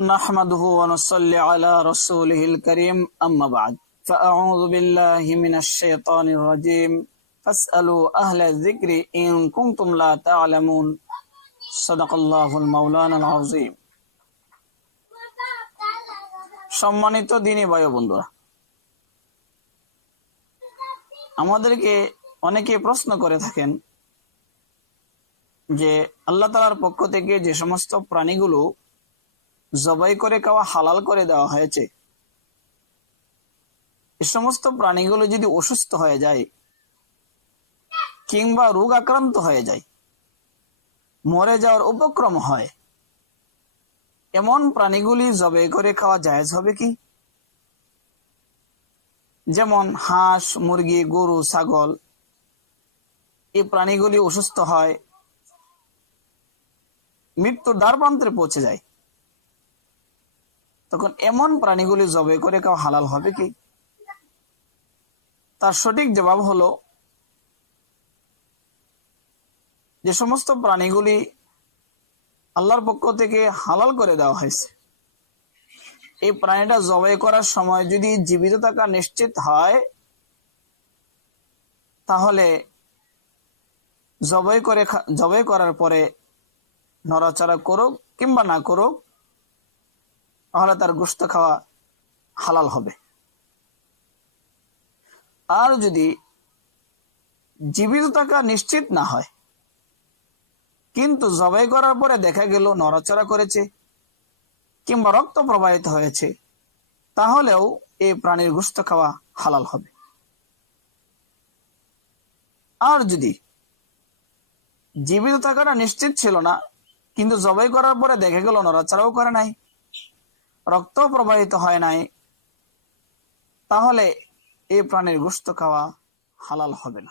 نحمده ونصلي على رسوله الكريم أما بعد فأعوذ بالله من الشيطان الرجيم فاسألوا أهل الذكر إن كنتم لا تعلمون صدق الله المولانا العظيم। সম্মানিত দিনী ভাই বন্ধুরা, আমাদেরকে অনেকে প্রশ্ন করে থাকেন যে আল্লাহ তাআলার পক্ষ থেকে যে সমস্ত প্রাণীগুলো জবাই করে খাওয়া হালাল করে দেওয়া হয়েছে, এই সমস্ত প্রাণীগুলো যদি অসুস্থ হয়ে যায় কিংবা রোগ আক্রান্ত হয়ে যায়, মরে যাওয়ার উপক্রম হয়, এমন প্রাণীগুলি জবাই করে খাওয়া জায়েজ হবে কি? যেমন হাঁস, মুরগি, গরু, ছাগল, এই প্রাণীগুলি অসুস্থ হয়, মৃত্যুর দ্বারপ্রান্তে পৌঁছে যায়, তখন এমন প্রাণীগুলি জবাই করে খাওয়া হালাল হবে কি? তার সঠিক জবাব হলো, যে সমস্ত প্রাণীগুলি আল্লাহর পক্ষ থেকে হালাল করে দেওয়া হয়েছে, এই প্রাণীটা জবাই করার সময় যদি জীবিত থাকা নিশ্চিত হয়, তাহলে জবাই করার পরে নড়াচড়া করুক কিংবা না করুক, তাহলে তার গোশত খাওয়া হালাল হবে। আর যদি জীবিত থাকা নিশ্চিত না হয় কিন্তু জবাই করার পরে দেখা গেল নড়াচড়া করেছে কিংবা রক্ত প্রবাহিত হয়েছে, তাহলেও এই প্রাণীর গোশত খাওয়া হালাল হবে। আর যদি জীবিত থাকাটা নিশ্চিত ছিল না কিন্তু জবাই করার পরে দেখা গেল নড়াচড়াও করে নাই, রক্ত প্রবাহিত হয় নাই, তাহলে এই প্রাণীর গোশত খাওয়া হালাল হবে না।